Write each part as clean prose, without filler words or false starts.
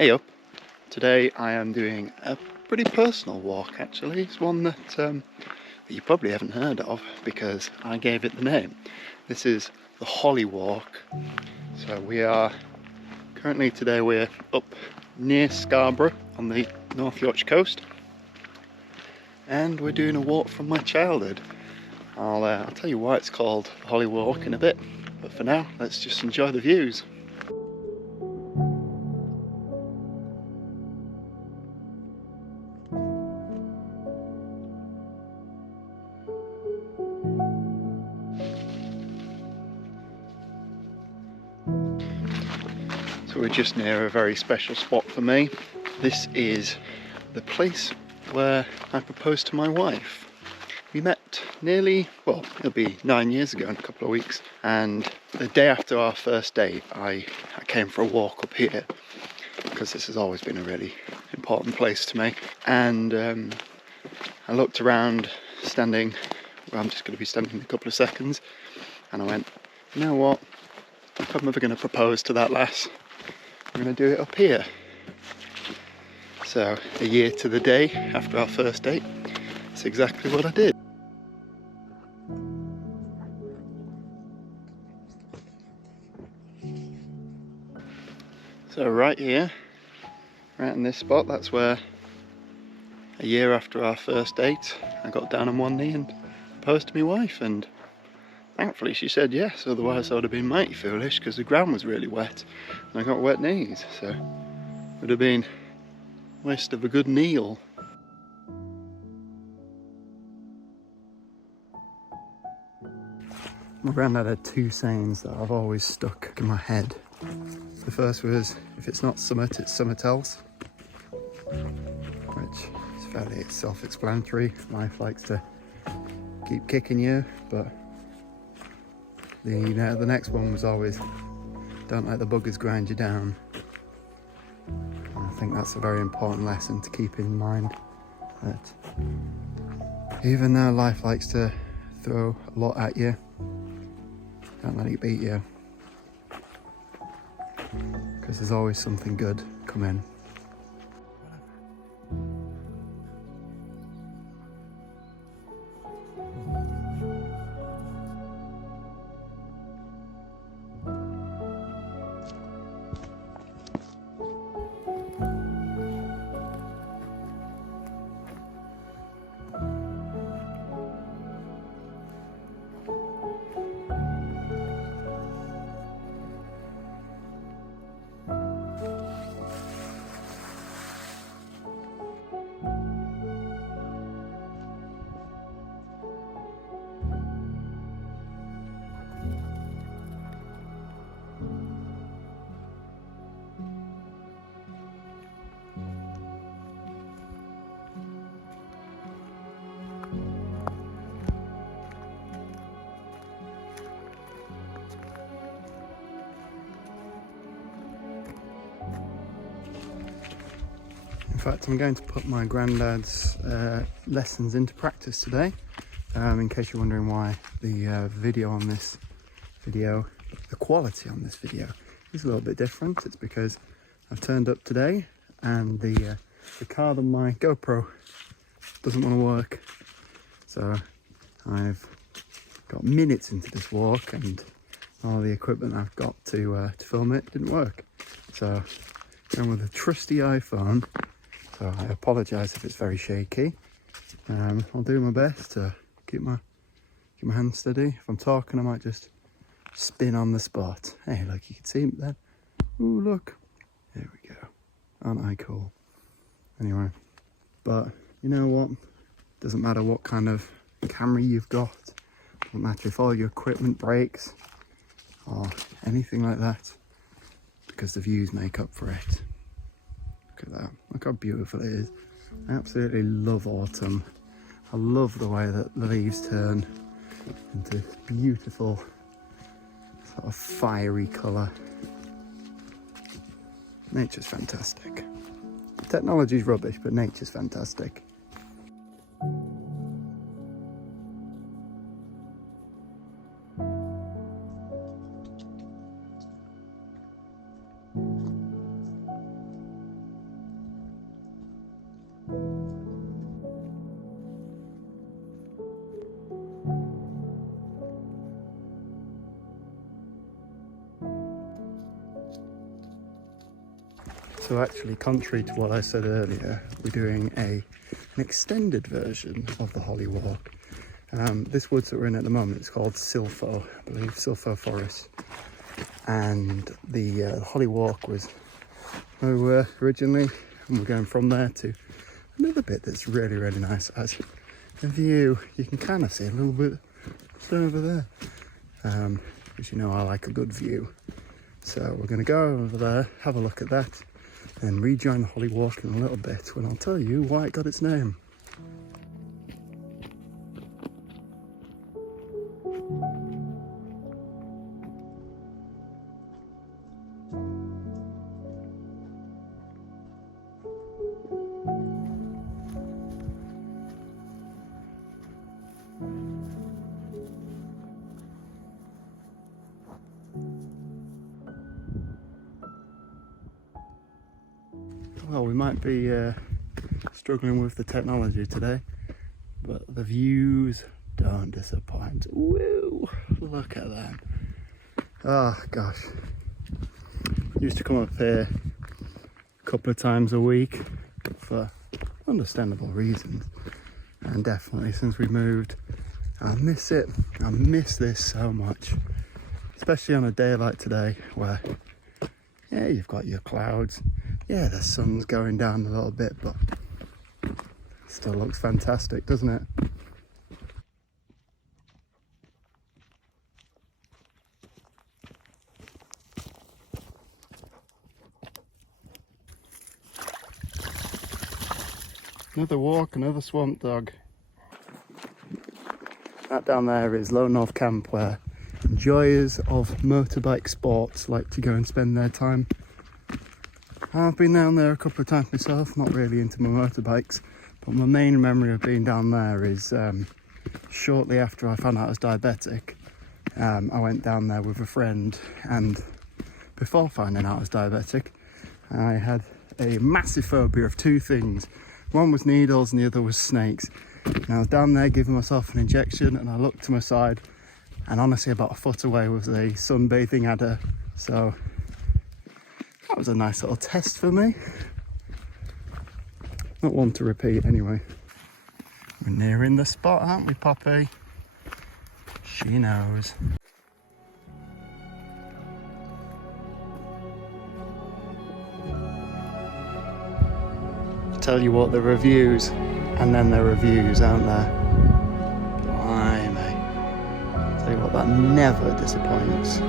Hey up! Today I am doing a pretty personal walk actually. It's one that you probably haven't heard of because I gave it the name. This is the Holly Walk. So we are currently today we're up near Scarborough on the North Yorkshire coast, and we're doing a walk from my childhood. I'll tell you why it's called Holly Walk in a bit, but for now let's just enjoy the views. So we're just near a very special spot for me. This is the place where I proposed to my wife. We met it'll be 9 years ago in a couple of weeks, and the day after our first date I came for a walk up here because this has always been a really important place to me, and I looked around standing where I'm just going to be standing in a couple of seconds, and I went, you know what, if I'm ever going to propose to that lass, I'm going to do it up here. So a year to the day after our first date, that's exactly what I did. So right here, right in this spot, that's where a year after our first date I got down on one knee and proposed to my wife, and thankfully she said yes, otherwise I would have been mighty foolish because the ground was really wet and I got wet knees, so it would have been a waste of a good meal. My granddad had two sayings that I've always stuck in my head. The first was, if it's not summit, it's summit else, which is fairly self-explanatory. Life likes to keep kicking you, but the next one was always, don't let the buggers grind you down. And I think that's a very important lesson to keep in mind, that even though life likes to throw a lot at you, don't let it beat you, because there's always something good coming. In fact, I'm going to put my granddad's lessons into practice today. In case you're wondering why the video on this video, the quality on this video is a little bit different, it's because I've turned up today and the card on my GoPro doesn't want to work. So I've got minutes into this walk and all the equipment I've got to film it didn't work. So going with a trusty iPhone. So I apologise if it's very shaky. I'll do my best to keep my hands steady. If I'm talking, I might just spin on the spot. Hey, look, you can see me there. Ooh, look. There we go. Aren't I cool? Anyway, but you know what? Doesn't matter what kind of camera you've got. Doesn't matter if all your equipment breaks or anything like that, because the views make up for it. Look at that, look how beautiful it is. I absolutely love autumn. I love the way that the leaves turn into this beautiful sort of fiery colour. Nature's fantastic. Technology's rubbish, but nature's fantastic. So actually, contrary to what I said earlier, we're doing an extended version of the Holly Walk. This woods that we're in at the moment is called Silpho, I believe, Silpho Forest. And the Holly Walk was where we were originally, and we're going from there to another bit that's really, really nice. As the view, you can kind of see a little bit over there, because you know I like a good view. So we're going to go over there, have a look at that, and rejoin the Holly Walk in a little bit when I'll tell you why it got its name. Well, we might be struggling with the technology today, but the views don't disappoint. Woo! Look at that. Oh gosh. Used to come up here a couple of times a week for understandable reasons, and definitely since we moved, I miss it. I miss this so much, especially on a day like today where, yeah, you've got your clouds. Yeah, the sun's going down a little bit, but it still looks fantastic, doesn't it? Another walk, another swamp dog. That down there is Low North Camp, where enjoyers of motorbike sports like to go and spend their time. I've been down there a couple of times myself, not really into my motorbikes, but my main memory of being down there is shortly after I found out I was diabetic. I went down there with a friend, and before finding out I was diabetic, I had a massive phobia of two things. One was needles and the other was snakes. And I was down there giving myself an injection, and I looked to my side, and honestly about a foot away was a sunbathing adder. So that was a nice little test for me. Not one to repeat anyway. We're nearing the spot, aren't we, Poppy? She knows. Tell you what, the reviews, and then the reviews, aren't there? Blimey. Tell you what, that never disappoints.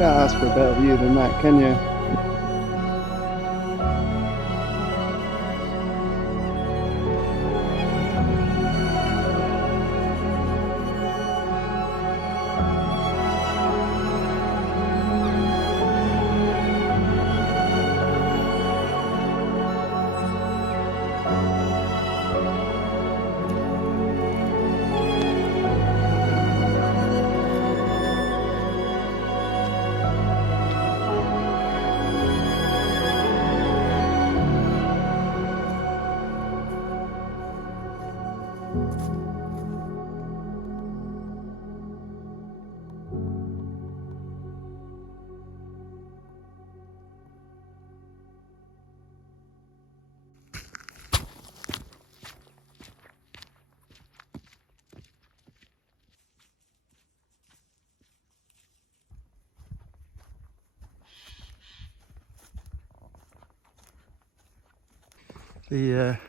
Can't ask for a better view than that, can you?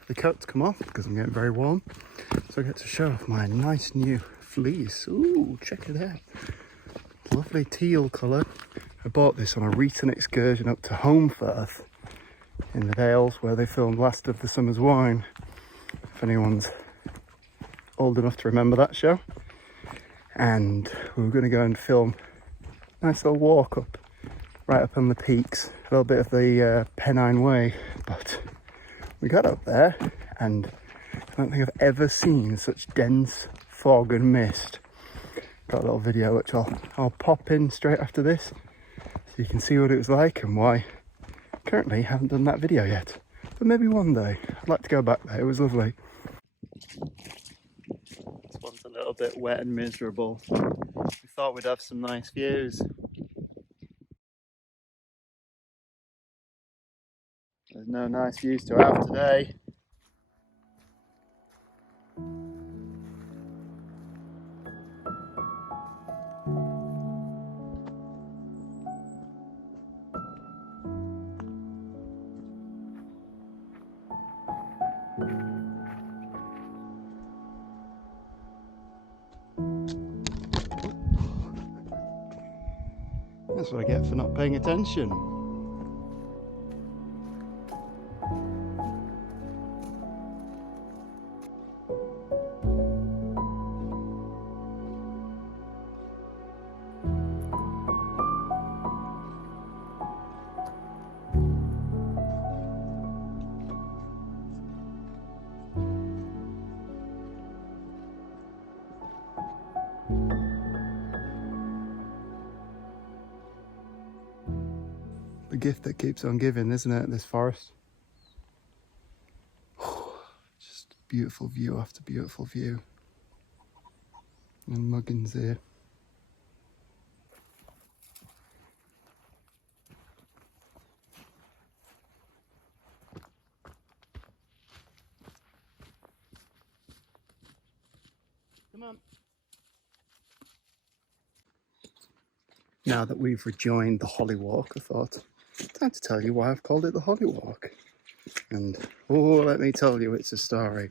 The coat's come off because I'm getting very warm, so I get to show off my nice new fleece. Ooh, check it out. Lovely teal colour. I bought this on a recent excursion up to Holmfirth in the Dales, where they filmed Last of the Summer's Wine, if anyone's old enough to remember that show. And we were going to go and film a nice little walk up, right up on the peaks, a little bit of the Pennine Way, but we got up there and I don't think I've ever seen such dense fog and mist got a little video which I'll pop in straight after this so you can see what it was like and why currently haven't done that video yet. But maybe one day. I'd like to go back there, it was lovely. This one's a little bit wet and miserable. We thought we'd have some nice views. There's no nice views to have today. That's what I get for not paying attention. The gift that keeps on giving, isn't it, this forest? Just beautiful view after beautiful view. And muggins here. Come on. Now that we've rejoined the Holly Walk, I thought, time to tell you why I've called it the Holly Walk. And, oh, let me tell you, it's a story.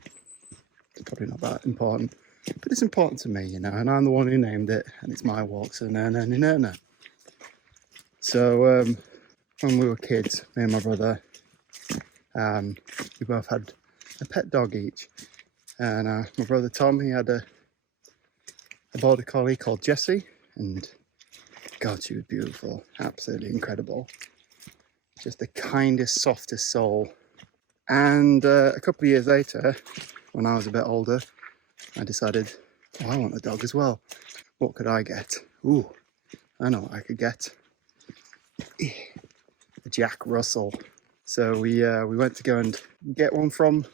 It's probably not that important, but it's important to me, you know, and I'm the one who named it, and it's my walk, so no. So, when we were kids, me and my brother, we both had a pet dog each. And my brother Tom, he had a border collie called Jessie, and God, she was beautiful, absolutely incredible. Just the kindest, softest soul. And a couple of years later, when I was a bit older, I decided, oh, I want a dog as well. What could I get? Ooh, I know what I could get. A Jack Russell. So we went to go and get one from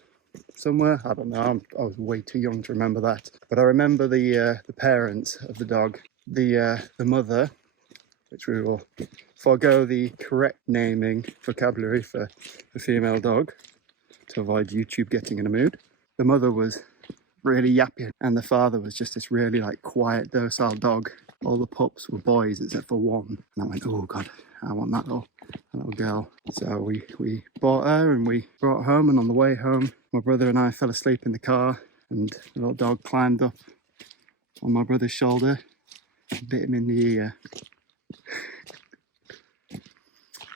somewhere. I don't know, I was way too young to remember that. But I remember the parents of the dog. The mother, which we will forego the correct naming vocabulary for a female dog to avoid YouTube getting in a mood. The mother was really yappy, and the father was just this really like quiet, docile dog. All the pups were boys except for one. And I went, oh God, I want that little girl. So we bought her and we brought her home, and on the way home, my brother and I fell asleep in the car, and the little dog climbed up on my brother's shoulder and bit him in the ear.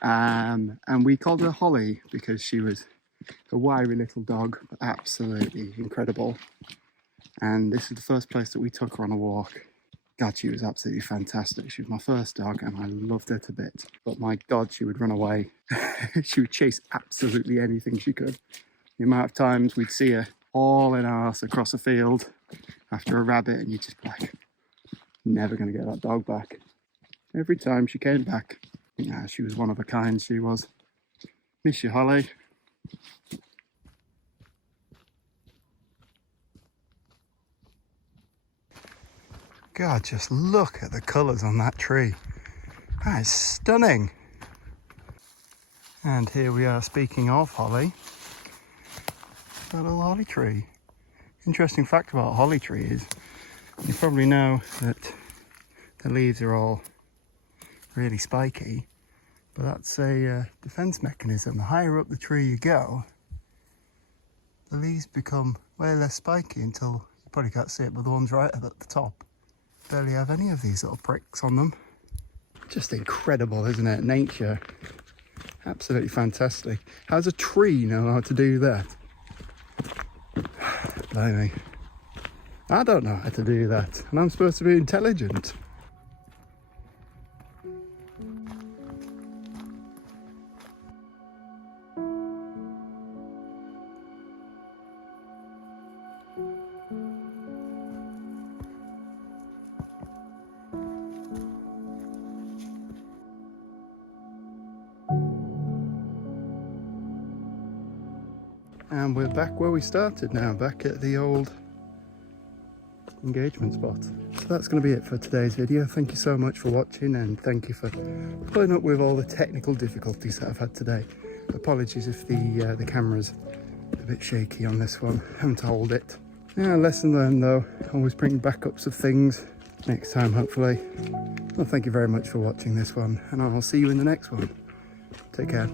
And we called her Holly because she was a wiry little dog, but absolutely incredible. And this is the first place that we took her on a walk. God, she was absolutely fantastic. She was my first dog and I loved her to bits. But my God, she would run away. She would chase absolutely anything she could. The amount of times we'd see her all in arse across a field after a rabbit, and you'd just be like, never going to get that dog back. Every time she came back, yeah, she was one of a kind, she was. Miss you, Holly. God, just look at the colours on that tree. That is stunning. And here we are, speaking of holly, that little holly tree. Interesting fact about a holly tree is, you probably know that the leaves are all really spiky, but that's a defence mechanism. The higher up the tree you go, the leaves become way less spiky until you probably can't see it, but the ones right at the top barely have any of these little pricks on them. Just incredible, isn't it? Nature, absolutely fantastic. How does a tree know how to do that? Blimey. I don't know how to do that, and I'm supposed to be intelligent. And we're back where we started now, back at the old engagement spot. So that's going to be it for today's video. Thank you so much for watching, and thank you for putting up with all the technical difficulties that I've had today. Apologies if the camera's a bit shaky on this one, having to hold it. Yeah, lesson learned though, always bring backups of things next time hopefully. Well, thank you very much for watching this one, and I'll see you in the next one. Take care.